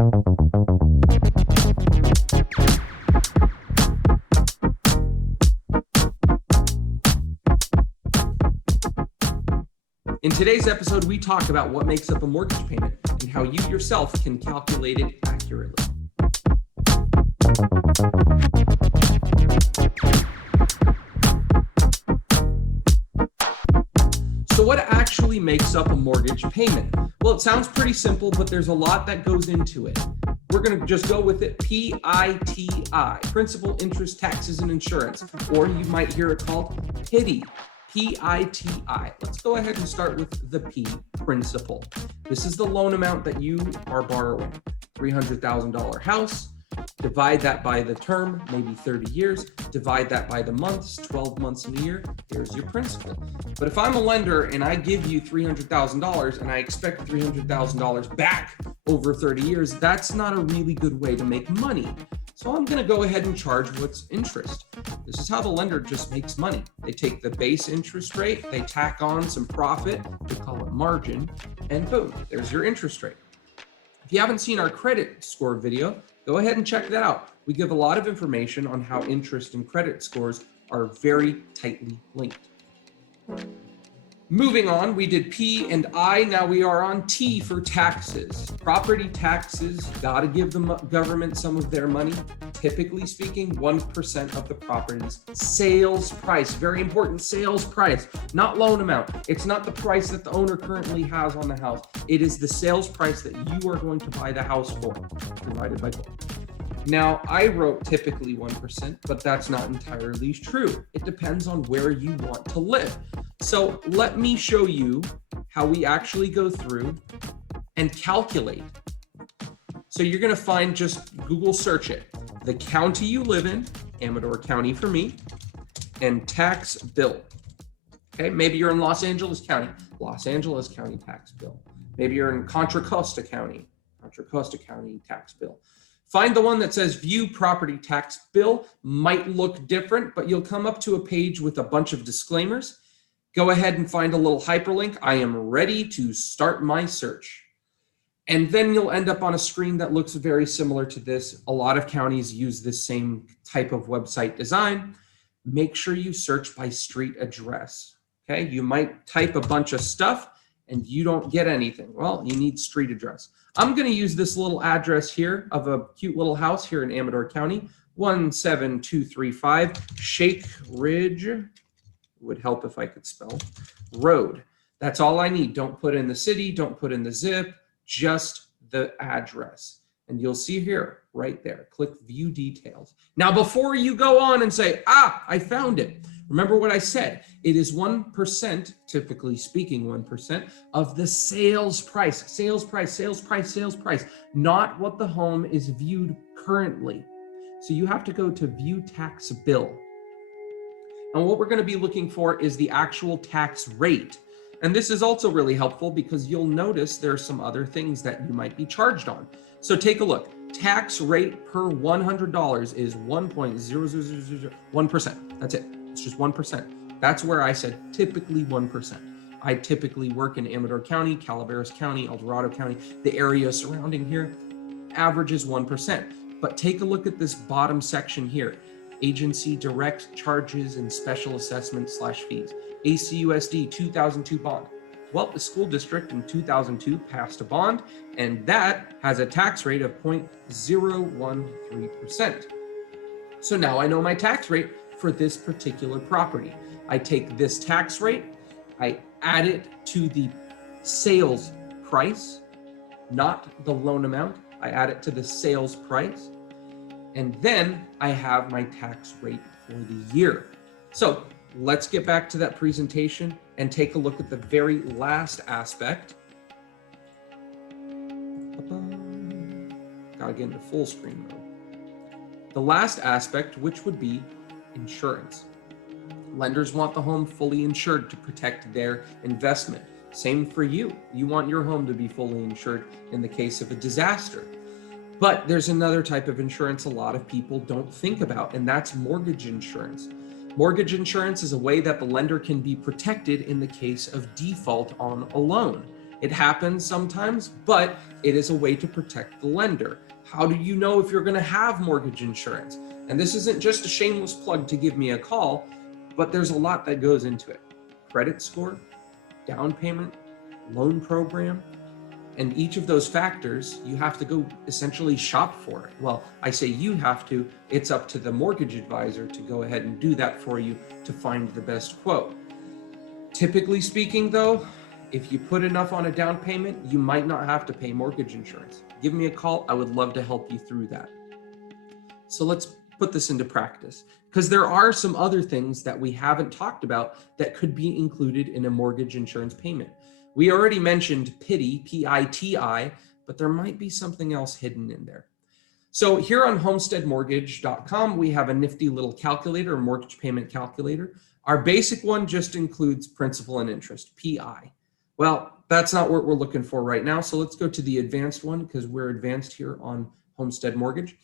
In today's episode, we talk about what makes up a mortgage payment and how you yourself can calculate it accurately. So what actually makes up a mortgage payment? Well, it sounds pretty simple, but there's a lot that goes into it. We're going to just go with it. PITI, principal, interest, taxes, and insurance, or you might hear it called PITI. PITI. Let's go ahead and start with the P, principal. This is the loan amount that you are borrowing. $300,000 house, divide that by the term, maybe 30 years, divide that by the months, 12 months in a year, there's your principal. But if I'm a lender and I give you $300,000 and I expect $300,000 back over 30 years, that's not a really good way to make money. So I'm going to go ahead and charge what's interest. This is how the lender just makes money. They take the base interest rate, they tack on some profit, we call it margin, and boom, there's your interest rate. If you haven't seen our credit score video, go ahead and check that out. We give a lot of information on how interest and credit scores are very tightly linked. Moving on, we did P and I, now we are on T for taxes. Property taxes, gotta give the government some of their money. Typically speaking, 1% of the property's sales price. Very important, sales price, not loan amount. It's not the price that the owner currently has on the house. It is the sales price that you are going to buy the house for, divided by 12. Now, I wrote typically 1%, but that's not entirely true. It depends on where you want to live. So let me show you how we actually go through and calculate. So you're going to find, just Google search it, the county you live in, Amador County for me, and tax bill. Okay, maybe you're in Los Angeles County tax bill. Maybe you're in Contra Costa County tax bill. Find the one that says view property tax bill. Might look different, but you'll come up to a page with a bunch of disclaimers. Go ahead and find a little hyperlink. I am ready to start my search. And then you'll end up on a screen that looks very similar to this. A lot of counties use this same type of website design. Make sure you search by street address. Okay, you might type a bunch of stuff and you don't get anything. Well, you need street address. I'm going to use this little address here of a cute little house here in Amador County, 17235 Shake Ridge. Would help if I could spell road. That's all I need. Don't put in the city, don't put in the zip, just the address. And you'll see here, right there, click view details. Now, before you go on and say, I found it. Remember what I said, it is 1%, typically speaking 1%, of the sales price, not what the home is viewed currently. So you have to go to view tax bill. And what we're going to be looking for is the actual tax rate. And this is also really helpful because you'll notice there are some other things that you might be charged on. So take a look. Tax rate per $100 is 1.0001%. That's it. It's just 1%. That's where I said typically 1%. I typically work in Amador County, Calaveras County, El Dorado County, the area surrounding here. Average is 1%. But take a look at this bottom section here. Agency direct charges and special assessments / fees. ACUSD 2002 bond. Well, the school district in 2002 passed a bond, and that has a tax rate of 0.013%. So now I know my tax rate for this particular property. I take this tax rate, I add it to the sales price, not the loan amount. I add it to the sales price. And then I have my tax rate for the year. So let's get back to that presentation and take a look at the very last aspect. Gotta get into full screen mode. The last aspect, which would be insurance. Lenders want the home fully insured to protect their investment. Same for you. You want your home to be fully insured in the case of a disaster. But there's another type of insurance a lot of people don't think about, and that's mortgage insurance. Mortgage insurance is a way that the lender can be protected in the case of default on a loan. It happens sometimes, but it is a way to protect the lender. How do you know if you're going to have mortgage insurance? And this isn't just a shameless plug to give me a call, but there's a lot that goes into it. Credit score, down payment, loan program, and each of those factors, you have to go essentially shop for it. Well, I say you have to, it's up to the mortgage advisor to go ahead and do that for you to find the best quote. Typically speaking though, if you put enough on a down payment, you might not have to pay mortgage insurance. Give me a call, I would love to help you through that. So let's put this into practice, because there are some other things that we haven't talked about that could be included in a mortgage insurance payment. We already mentioned PITI, P-I-T-I, but there might be something else hidden in there. So here on homesteadmortgage.com, we have a nifty little calculator, a mortgage payment calculator. Our basic one just includes principal and interest, PI. Well, that's not what we're looking for right now. So let's go to the advanced one, because we're advanced here on Homestead Mortgage.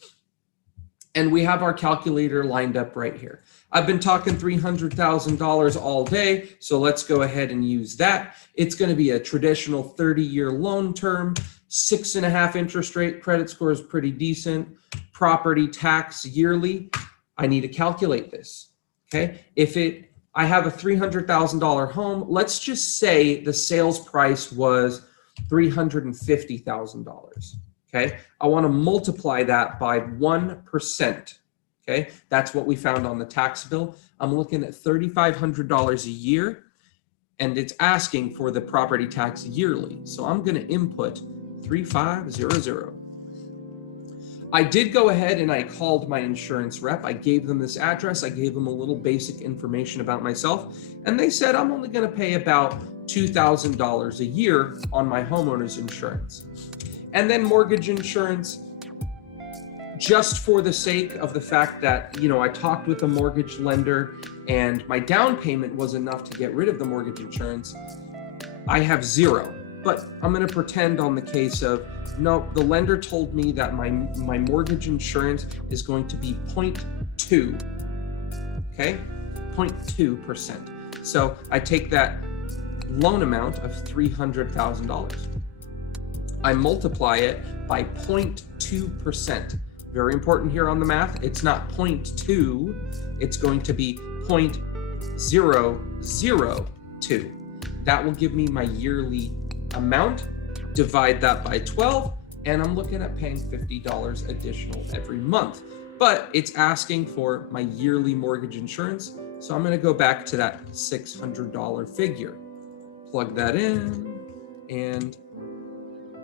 And we have our calculator lined up right here. I've been talking $300,000 all day, so let's go ahead and use that. It's going to be a traditional 30-year loan term, 6.5 interest rate, credit score is pretty decent, property tax yearly. I need to calculate this, okay? I have a $300,000 home, let's just say the sales price was $350,000, okay? I want to multiply that by 1%. Okay, that's what we found on the tax bill. I'm looking at $3,500 a year, and it's asking for the property tax yearly. So I'm going to input 3500. I did go ahead and I called my insurance rep. I gave them this address. I gave them a little basic information about myself, and they said I'm only going to pay about $2,000 a year on my homeowner's insurance. And then mortgage insurance, just for the sake of the fact that, I talked with a mortgage lender and my down payment was enough to get rid of the mortgage insurance, I have zero. But I'm going to pretend on the case of, no, the lender told me that my mortgage insurance is going to be 0.2, okay? 0.2%. So I take that loan amount of $300,000. I multiply it by 0.2%. Very important here on the math. It's not 0.2, it's going to be 0.002. That will give me my yearly amount. Divide that by 12, and I'm looking at paying $50 additional every month. But it's asking for my yearly mortgage insurance, so I'm going to go back to that $600 figure. Plug that in, and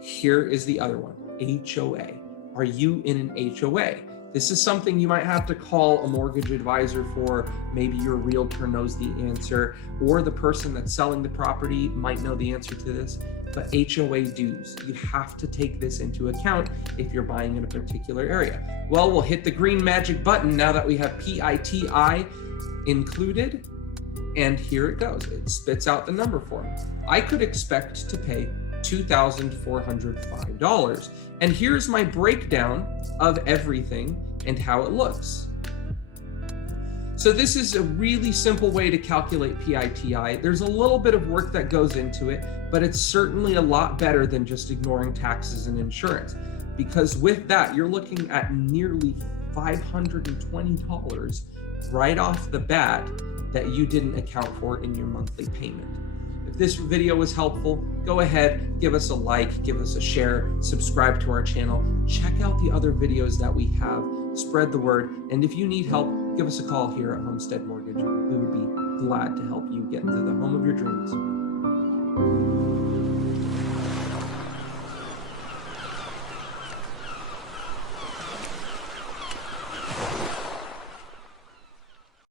here is the other one, HOA. Are you in an HOA? This is something you might have to call a mortgage advisor for. Maybe your realtor knows the answer, or the person that's selling the property might know the answer to this. But HOA dues, you have to take this into account if you're buying in a particular area. Well, we'll hit the green magic button now that we have PITI included, and here it goes. It spits out the number for me. I could expect to pay $2,405. And here's my breakdown of everything and how it looks. So this is a really simple way to calculate PITI. There's a little bit of work that goes into it, but it's certainly a lot better than just ignoring taxes and insurance, because with that, you're looking at nearly $520 right off the bat that you didn't account for in your monthly payment. If this video was helpful, go ahead, give us a like, give us a share, subscribe to our channel, check out the other videos that we have, spread the word, and if you need help, give us a call here at Homestead Mortgage. We would be glad to help you get into the home of your dreams.